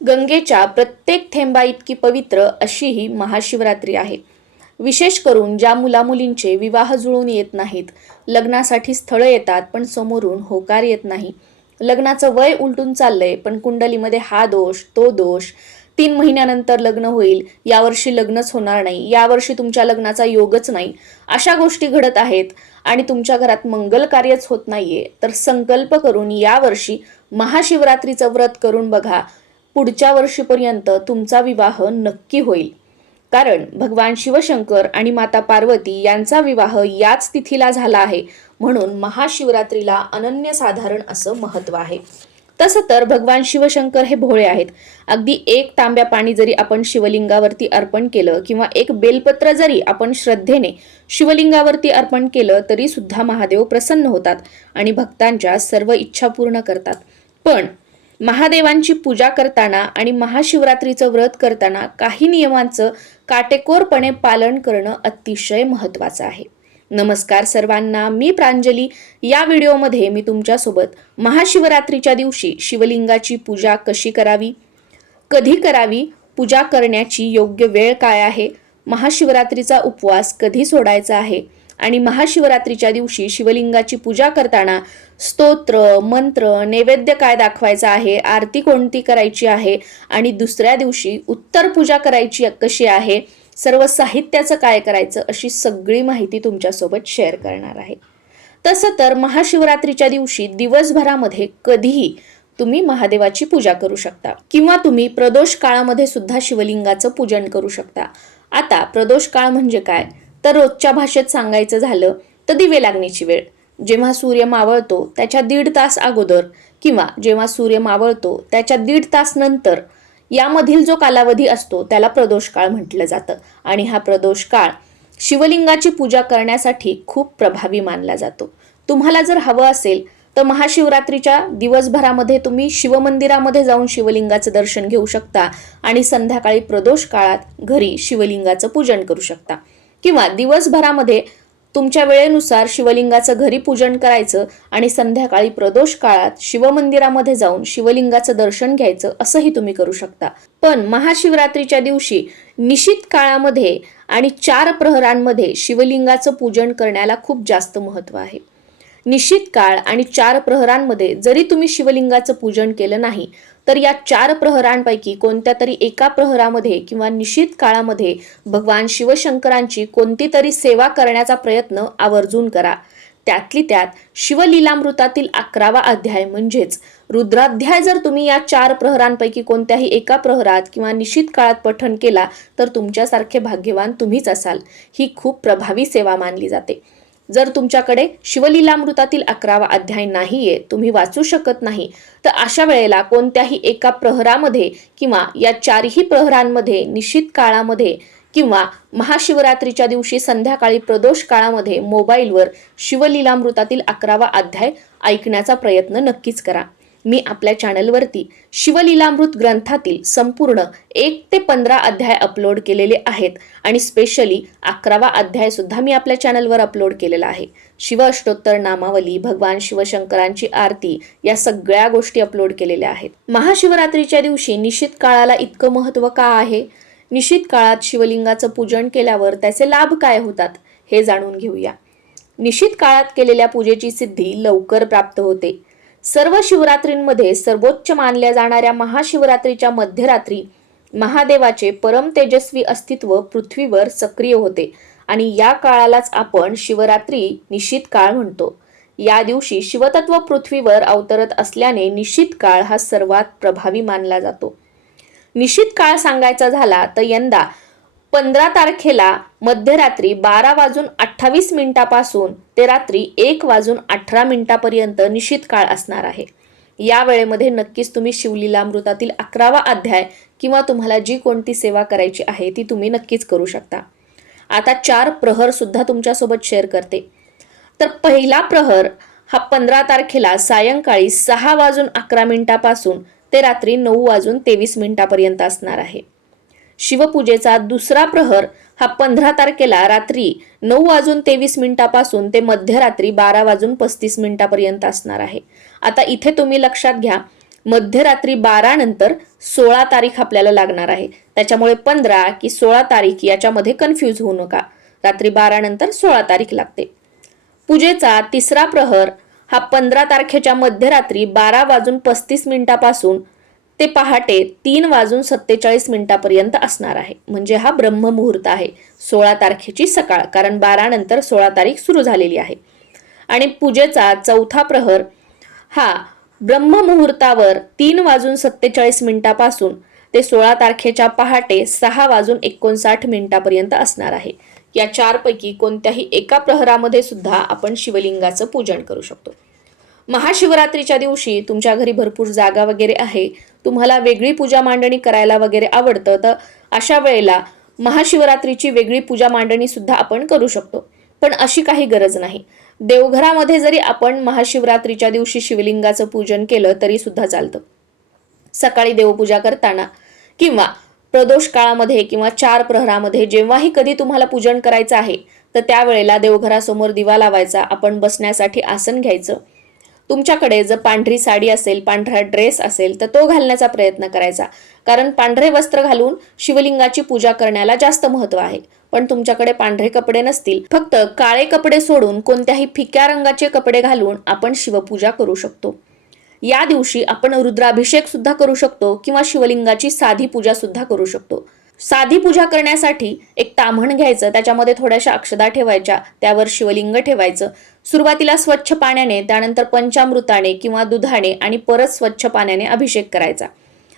गंगेच्या प्रत्येक थेंबा इतकी पवित्र अशी ही महाशिवरात्री आहे. विशेष करून ज्या मुलामुलींचे विवाह जुळून येत नाहीत, लग्नासाठी स्थळं येतात पण समोरून होकार येत नाही, लग्नाचं वय उलटून चाललंय पण कुंडलीमध्ये हा दोष तो दोष, 3 महिन्यानंतर लग्न होईल, यावर्षी लग्नच होणार नाही, यावर्षी तुमच्या लग्नाचा योगच नाही, अशा गोष्टी घडत आहेत आणि तुमच्या घरात मंगल कार्यच होत नाहीये, तर संकल्प करून यावर्षी महाशिवरात्रीचं व्रत करून बघा. पुढच्या वर्षीपर्यंत तुमचा विवाह नक्की होईल. कारण भगवान शिवशंकर आणि माता पार्वती यांचा विवाह याच तिथीला झाला आहे, म्हणून महाशिवरात्रीला अनन्यसाधारण असं महत्त्व आहे. तसं तर भगवान शिवशंकर हे भोळे आहेत. अगदी 1 तांब्या पाणी जरी आपण शिवलिंगावरती अर्पण केलं किंवा 1 बेलपत्र जरी आपण श्रद्धेने शिवलिंगावरती अर्पण केलं तरी सुद्धा महादेव प्रसन्न होतात आणि भक्तांच्या सर्व इच्छा पूर्ण करतात. पण महादेवांची पूजा करताना आणि महाशिवरात्रीचं व्रत करताना काही नियमांचं काटेकोरपणे पालन करणं अतिशय महत्त्वाचं आहे. नमस्कार सर्वांना, मी प्रांजली. या व्हिडिओमध्ये मी तुमच्यासोबत महाशिवरात्रीच्या दिवशी शिवलिंगाची पूजा कशी करावी, कधी करावी, पूजा करण्याची योग्य वेळ काय आहे, महाशिवरात्रीचा उपवास कधी सोडायचा आहे आणि महाशिवरात्रीच्या दिवशी शिवलिंगाची पूजा करताना स्तोत्र, मंत्र, नैवेद्य काय दाखवायचा आहे, आरती कोणती करायची आहे आणि दुसऱ्या दिवशी उत्तर पूजा करायची कशी आहे, सर्व साहित्याचं काय करायचं, अशी सगळी माहिती तुमच्यासोबत शेअर करणार आहे. तसं तर महाशिवरात्रीच्या दिवशी दिवसभरामध्ये कधीही तुम्ही महादेवाची पूजा करू शकता किंवा तुम्ही प्रदोष काळामध्ये सुद्धा शिवलिंगाचं पूजन करू शकता. आता प्रदोष काळ म्हणजे काय, तर रोजच्या भाषेत सांगायचं झालं तर दिवे लागण्याची वेळ. जेव्हा सूर्य मावळतो त्याच्या 1.5 तास अगोदर किंवा जेव्हा सूर्य मावळतो त्याच्या 1.5 तास नंतर, यामधील जो कालावधी असतो त्याला प्रदोष काळ म्हटलं जातं. आणि हा प्रदोष काळ शिवलिंगाची पूजा करण्यासाठी खूप प्रभावी मानला जातो. तुम्हाला जर हवं असेल तर महाशिवरात्रीच्या दिवसभरामध्ये तुम्ही शिवमंदिरामध्ये जाऊन शिवलिंगाचं दर्शन घेऊ शकता आणि संध्याकाळी प्रदोष काळात घरी शिवलिंगाचं पूजन करू शकता. किंवा दिवसभरामध्ये तुमच्या वेळेनुसार शिवलिंगाचं घरी पूजन करायचं आणि संध्याकाळी प्रदोष काळात शिवमंदिरामध्ये जाऊन शिवलिंगाचं दर्शन घ्यायचं, असंही तुम्ही करू शकता. पण महाशिवरात्रीच्या दिवशी निशित काळामध्ये आणि 4 प्रहरांमध्ये शिवलिंगाचं पूजन करण्याला खूप जास्त महत्त्व आहे. निशित काळ आणि 4 प्रहरांमध्ये जरी तुम्ही शिवलिंगाचं पूजन केलं नाही तर या 4 प्रहरांपैकी कोणत्या तरी एका प्रहरामध्ये किंवा निशित काळामध्ये भगवान शिवशंकरांची कोणती तरी सेवा करण्याचा प्रयत्न आवर्जून करा. त्यातली त्यात शिवलीलामृतातील 11वा अध्याय म्हणजेच रुद्राध्याय जर तुम्ही या 4 प्रहरांपैकी कोणत्याही एका प्रहरात किंवा निशित काळात पठण केला तर तुमच्यासारखे भाग्यवान तुम्हीच असाल. ही खूप प्रभावी सेवा मानली जाते. जर तुमच्याकडे शिवलीलामृतातील 11वा अध्याय नाहीये, तुम्ही वाचू शकत नाही, तर अशा वेळेला कोणत्याही एका प्रहरामध्ये किंवा या 4ही प्रहरांमध्ये निशित काळामध्ये किंवा महाशिवरात्रीच्या दिवशी संध्याकाळी प्रदोष काळामध्ये मोबाईलवर शिवलीलामृतातील 11वा अध्याय ऐकण्याचा प्रयत्न नक्कीच करा. मी आपल्या चॅनलवरती शिवलीलामृत ग्रंथातील संपूर्ण 1 ते 15 अध्याय अपलोड केलेले आहेत आणि स्पेशली 11वा अध्याय सुद्धा मी आपल्या चॅनलवर अपलोड केलेला आहे. शिव अष्टोत्तर नामावली, भगवान शिवशंकरांची आरती, या सगळ्या गोष्टी अपलोड केलेल्या आहेत. महाशिवरात्रीच्या दिवशी निशित काळाला इतकं महत्त्व का आहे, निशित काळात शिवलिंगाचं पूजन केल्यावर त्याचे लाभ काय होतात हे जाणून घेऊया. निशित काळात केलेल्या पूजेची सिद्धी लवकर प्राप्त होते. सर्व शिवरात्रींमध्ये सर्वोच्च मानल्या जाणाऱ्या महाशिवरात्रीच्या मध्यरात्री महादेवाचे परम तेजस्वी अस्तित्व पृथ्वीवर सक्रिय होते आणि या काळालाच आपण शिवरात्री निशित काळ म्हणतो. या दिवशी शिवतत्व पृथ्वीवर अवतरत असल्याने निशित काळ हा सर्वात प्रभावी मानला जातो. निशित काळ सांगायचा झाला तर यंदा 15 तारखेला मध्यरात्री 12:28 ते रात्री 1:18 निशित काळ असणार आहे. या वेळेमध्ये नक्कीच तुम्ही शिवलीलामृतातील 11वा अध्याय किंवा तुम्हाला जी कोणती सेवा करायची आहे ती तुम्ही नक्कीच करू शकता. आता 4 प्रहर सुद्धा तुमच्यासोबत शेअर करते. तर पहिला प्रहर हा 15 तारखेला सायंकाळी 6:11 ते रात्री 9:23 असणार आहे. शिवपूजेचा दुसरा प्रहर हा 15 तारखेला रात्री 9:23 ते मध्यरात्री 12:35 असणार आहे. आता इथे तुम्ही लक्षात घ्या, मध्यरात्री 12 नंतर 16 तारीख आपल्याला लागणार आहे. त्याच्यामुळे 15 की 16 तारीख याच्यामध्ये कन्फ्यूज होऊ नका. रात्री 12 नंतर 16 तारीख लागते. पूजेचा तिसरा प्रहर हा 15 तारखेच्या मध्यरात्री 12:35 ते पहाटे 3:47 असणार आहे. म्हणजे हा ब्रह्ममुहूर्त आहे 16 तारखेची सकाळ, कारण 12 नंतर 16 तारीख सुरू झालेली आहे. आणि पूजेचा चौथा प्रहर हा ब्रह्ममुहूर्तावर 3:47 ते 16 तारखेच्या पहाटे 6:59 असणार आहे. या चारपैकी कोणत्याही एका प्रहरामध्ये सुद्धा आपण शिवलिंगाचं पूजन करू शकतो. महाशिवरात्रीच्या दिवशी तुमच्या घरी भरपूर जागा वगैरे आहे, तुम्हाला वेगळी पूजा मांडणी करायला वगैरे आवडतं, तर अशा वेळेला महाशिवरात्रीची वेगळी पूजा मांडणी सुद्धा आपण करू शकतो. पण अशी काही गरज नाही. देवघरामध्ये जरी आपण महाशिवरात्रीच्या दिवशी शिवलिंगाचं पूजन केलं तरी सुद्धा चालतं. सकाळी देवपूजा करताना किंवा प्रदोष काळामध्ये किंवा 4 प्रहरामध्ये जेव्हाही कधी तुम्हाला पूजन करायचं आहे, तर त्यावेळेला देवघरासमोर दिवा लावायचा, आपण बसण्यासाठी आसन घ्यायचं. तुमच्याकडे जर पांढरी साडी असेल, पांढरा ड्रेस असेल, तर तो घालण्याचा प्रयत्न करायचा, कारण पांढरे वस्त्र घालून शिवलिंगाची पूजा करण्याला जास्त महत्त्व आहे. पण तुमच्याकडे पांढरे कपडे नसतील, फक्त काळे कपडे सोडून कोणत्याही फिक्या रंगाचे कपडे घालून आपण शिवपूजा करू शकतो. या दिवशी आपण रुद्राभिषेक सुद्धा करू शकतो किंवा शिवलिंगाची साधी पूजा सुद्धा करू शकतो. साधी पूजा करण्यासाठी एक ताम्हण घ्यायचं, त्याच्यामध्ये थोड्याशा अक्षदा ठेवायच्या, त्यावर शिवलिंग ठेवायचं. सुरुवातीला स्वच्छ पाण्याने, त्यानंतर पंचामृताने किंवा दुधाने आणि परत स्वच्छ पाण्याने अभिषेक करायचा.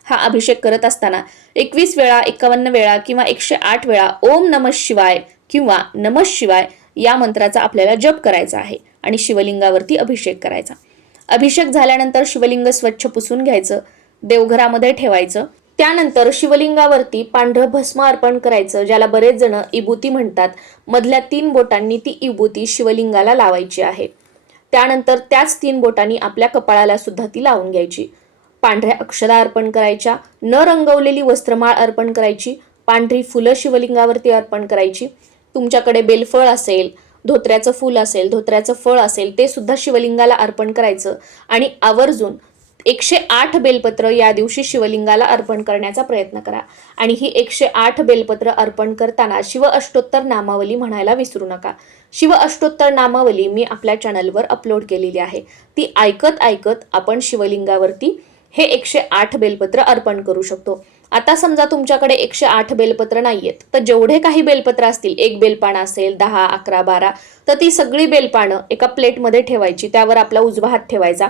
हा अभिषेक करत असताना 21 वेळा, 51 वेळा किंवा 108 वेळा ओम नमः शिवाय किंवा नमः शिवाय या मंत्राचा आपल्याला जप करायचा आहे आणि शिवलिंगावरती अभिषेक करायचा. अभिषेक झाल्यानंतर शिवलिंग स्वच्छ पुसून घ्यायचं, देवघरामध्ये ठेवायचं. त्यानंतर शिवलिंगावरती पांढरं भस्म अर्पण करायचं, ज्याला बरेच जण विभूती म्हणतात. मधल्या 3 बोटांनी ती विभूती शिवलिंगाला लावायची आहे. त्यानंतर त्याच 3 बोटांनी आपल्या कपाळाला सुद्धा ती लावून घ्यायची. पांढऱ्या अक्षदा अर्पण करायच्या, न रंगवलेली वस्त्रमाळ अर्पण करायची, पांढरी फुलं शिवलिंगावरती अर्पण करायची. तुमच्याकडे बेलफळ असेल, धोत्र्याचं फूल असेल, धोत्र्याचं फळ असेल, ते सुद्धा शिवलिंगाला अर्पण करायचं. आणि आवर्जून 108 बेलपत्र या दिवशी शिवलिंगाला अर्पण करण्याचा प्रयत्न करा. आणि ही 108 बेलपत्र अर्पण करताना शिव अष्टोत्तर नामावली म्हणायला विसरू नका. शिव अष्टोत्तर नामावली मी आपल्या चॅनलवर अपलोड केलेली आहे. ती ऐकत ऐकत आपण शिवलिंगावरती हे 108 बेलपत्र अर्पण करू शकतो. आता समजा तुमच्याकडे 108 बेलपत्र नाहीयेत, तर जेवढे काही बेलपत्र असतील, 1 बेलपान असेल, 10, 11, 12, तर ती सगळी बेलपानं एका प्लेटमध्ये ठेवायची. त्यावर आपला उजवा हात ठेवायचा,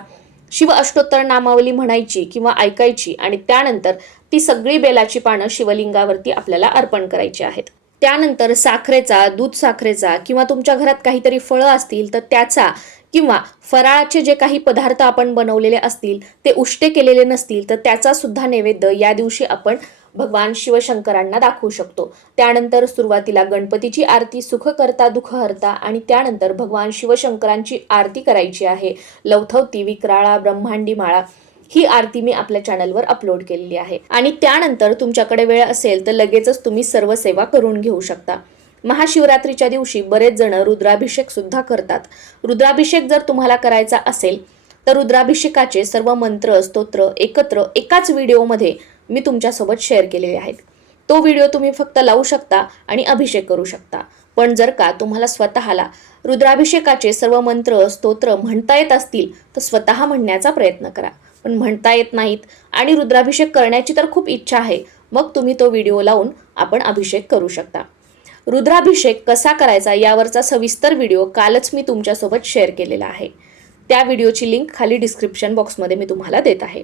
शिव अष्टोत्तर नामावली म्हणायची किंवा ऐकायची आणि त्यानंतर ती सगळी बेलाची पानं शिवलिंगावरती आपल्याला अर्पण करायची आहेत. त्यानंतर साखरेचा, दूध साखरेचा किंवा तुमच्या घरात काहीतरी फळं असतील तर त्याचा किंवा फराळाचे जे काही पदार्थ आपण बनवलेले असतील, ते उष्टे केलेले नसतील तर त्याचा सुद्धा नैवेद्य या दिवशी आपण भगवान शिवशंकरांना दाखवू शकतो. त्यानंतर सुरुवातीला गणपतीची आरती, सुख करता दुःख हरता, आणि त्यानंतर भगवान शिवशंकरांची आरती करायची आहे. लवथवती, विक्राळा, ब्रह्मांडी माळा ही आरती मी आपल्या चॅनलवर अपलोड केलेली आहे. आणि त्यानंतर तुमच्याकडे वेळ असेल तर लगेचच तुम्ही सर्व सेवा करून घेऊ शकता. महाशिवरात्रीच्या दिवशी बरेच जण रुद्राभिषेक सुद्धा करतात. रुद्राभिषेक जर तुम्हाला करायचा असेल तर रुद्राभिषेकाचे सर्व मंत्र, स्तोत्र एकत्र एकाच व्हिडिओमध्ये मी तुमच्यासोबत शेअर केलेले आहेत. तो व्हिडिओ तुम्ही फक्त लावू शकता आणि अभिषेक करू शकता. पण जर का तुम्हाला स्वतःला रुद्राभिषेकाचे सर्व मंत्र, स्तोत्र म्हणता येत असतील तर स्वतः म्हणण्याचा प्रयत्न करा. पण म्हणता येत नाहीत आणि रुद्राभिषेक करण्याची तर खूप इच्छा आहे, मग तुम्ही तो व्हिडिओ लावून आपण अभिषेक करू शकता. रुद्राभिषेक कसा करायचा यावरचा सविस्तर व्हिडिओ कालच मी तुमच्यासोबत शेअर केलेला आहे. त्या व्हिडिओची लिंक खाली डिस्क्रिप्शन बॉक्समध्ये मी तुम्हाला देत आहे.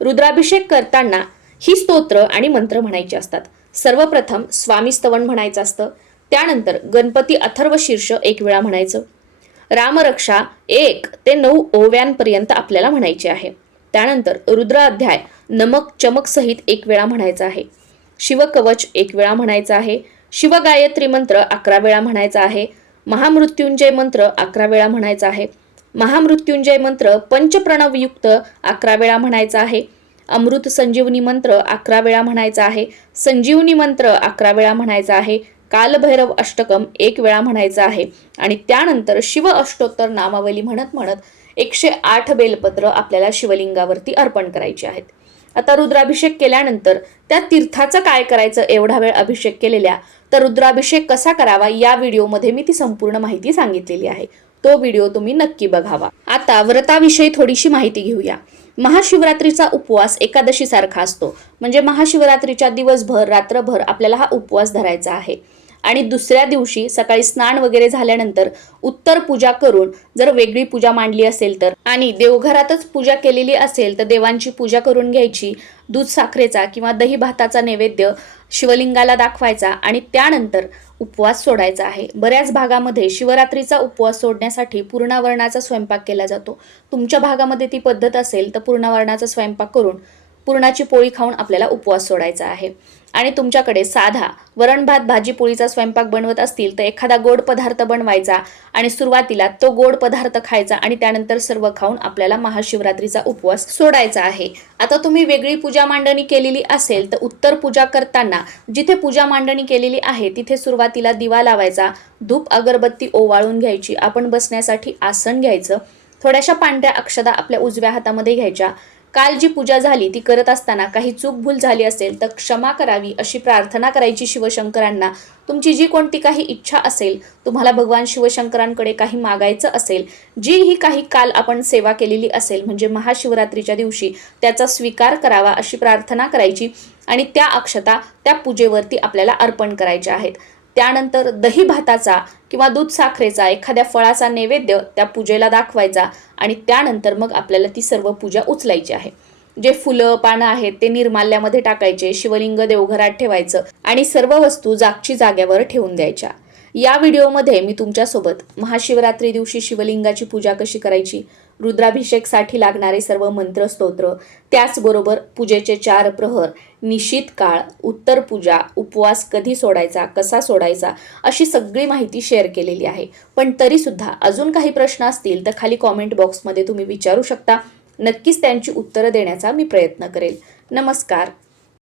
रुद्राभिषेक करताना ही स्तोत्र आणि मंत्र म्हणायचे असतात. सर्वप्रथम स्वामी स्तवन म्हणायचं असतं. त्यानंतर गणपती अथर्व शीर्ष 1 वेळा म्हणायचं. रामरक्षा 1 ते 9 ओव्यांपर्यंत आपल्याला म्हणायचे आहे. त्यानंतर रुद्र अध्याय नमक चमक सहित 1 वेळा म्हणायचा आहे. शिवकवच 1 वेळा म्हणायचा आहे. शिवगायत्री मंत्र 11 वेळा म्हणायचा आहे. महामृत्युंजय मंत्र 11 वेळा म्हणायचा आहे. महामृत्युंजय मंत्र पंचप्रणवयुक्त 11 वेळा म्हणायचा आहे. अमृत संजीवनी मंत्र 11 वेळा म्हणायचा आहे. संजीवनी मंत्र 11 वेळा म्हणायचा आहे. कालभैरव अष्टकम 1 वेळा म्हणायचा आहे. आणि त्यानंतर शिव अष्टोत्तर नामावली म्हणत म्हणत 108 बेलपत्र आपल्याला शिवलिंगावरती अर्पण करायची आहेत. आता रुद्राभिषेक केल्यानंतर त्या तीर्थाचं काय करायचं, एवढा वेळ अभिषेक केलेल्या तर रुद्राभिषेक कसा करावा या व्हिडिओमध्ये मी ती संपूर्ण माहिती सांगितलेली आहे. तो व्हिडिओ तुम्ही नक्की बघावा. आता व्रताविषयी थोडीशी माहिती घेऊया. महाशिवरात्रीचा उपवास एकादशी सारखा असतो, म्हणजे महाशिवरात्रीच्या दिवसभर रात्रभर आपल्याला हा उपवास धरायचा आहे. आणि दुसऱ्या दिवशी सकाळी स्नान वगैरे झाल्यानंतर उत्तर पूजा करून, जर वेगळी पूजा मांडली असेल तर, आणि देवघरातच पूजा केलेली असेल तर देवांची पूजा करून घ्यायची. दूध साखरेचा किंवा दही भाताचा नैवेद्य शिवलिंगाला दाखवायचा आणि त्यानंतर उपवास सोडायचा आहे. बऱ्याच भागामध्ये शिवरात्रीचा उपवास सोडण्यासाठी पूर्णावरणाचा स्वयंपाक केला जातो. तुमच्या भागामध्ये ती पद्धत असेल तर पूर्णावरणाचा स्वयंपाक करून पुरणाची पोळी खाऊन आपल्याला उपवास सोडायचा आहे. आणि तुमच्याकडे साधा वरण भात भाजी पोळीचा स्वयंपाक बनवत असतील तर एखादा गोड पदार्थ बनवायचा आणि सुरुवातीला तो गोड पदार्थ खायचा आणि त्यानंतर सर्व खाऊन आपल्याला महाशिवरात्रीचा उपवास सोडायचा आहे. आता तुम्ही वेगळी पूजा मांडणी केलेली असेल तर उत्तर पूजा करताना जिथे पूजा मांडणी केलेली आहे तिथे सुरुवातीला दिवा लावायचा, धूप अगरबत्ती ओवाळून घ्यायची, आपण बसण्यासाठी आसन घ्यायचं, थोड्याशा पांढऱ्या अक्षता आपल्या उजव्या हातामध्ये घ्यायच्या. काल जी पूजा झाली ती करत असताना काही चूक भूल झाली असेल तर क्षमा करावी अशी प्रार्थना करायची शिवशंकरांना. तुमची जी कोणती काही इच्छा असेल, तुम्हाला भगवान शिवशंकरांकडे काही मागायचं असेल, जी ही काही काल आपण सेवा केलेली असेल म्हणजे महाशिवरात्रीच्या दिवशी त्याचा स्वीकार करावा अशी प्रार्थना करायची आणि त्या अक्षता त्या पूजेवरती आपल्याला अर्पण करायच्या आहेत. त्यानंतर दही भाताचा किंवा दूध साखरेचा एखाद्या फळाचा नैवेद्य त्या पूजेला दाखवायचा आणि त्यानंतर मग आपल्याला ती सर्व पूजा उचलायची आहे. जे फुलं पानं आहेत ते निर्माल्यामध्ये टाकायचे, शिवलिंग देवघरात ठेवायचं आणि सर्व वस्तू जागची जाग्यावर ठेवून द्यायच्या. या व्हिडिओमध्ये मी तुमच्यासोबत महाशिवरात्री दिवशी शिवलिंगाची पूजा कशी करायची, रुद्राभिषेकसाठी लागणारे सर्व मंत्र स्तोत्र, त्याचबरोबर पूजेचे 4 प्रहर, निशित काळ, उत्तर पूजा, उपवास कधी सोडायचा, कसा सोडायचा, अशी सगळी माहिती शेअर केलेली आहे. पण तरीसुद्धा अजून काही प्रश्न असतील तर खाली कॉमेंट बॉक्समध्ये तुम्ही विचारू शकता. नक्कीच त्यांची उत्तरं देण्याचा मी प्रयत्न करेल. नमस्कार.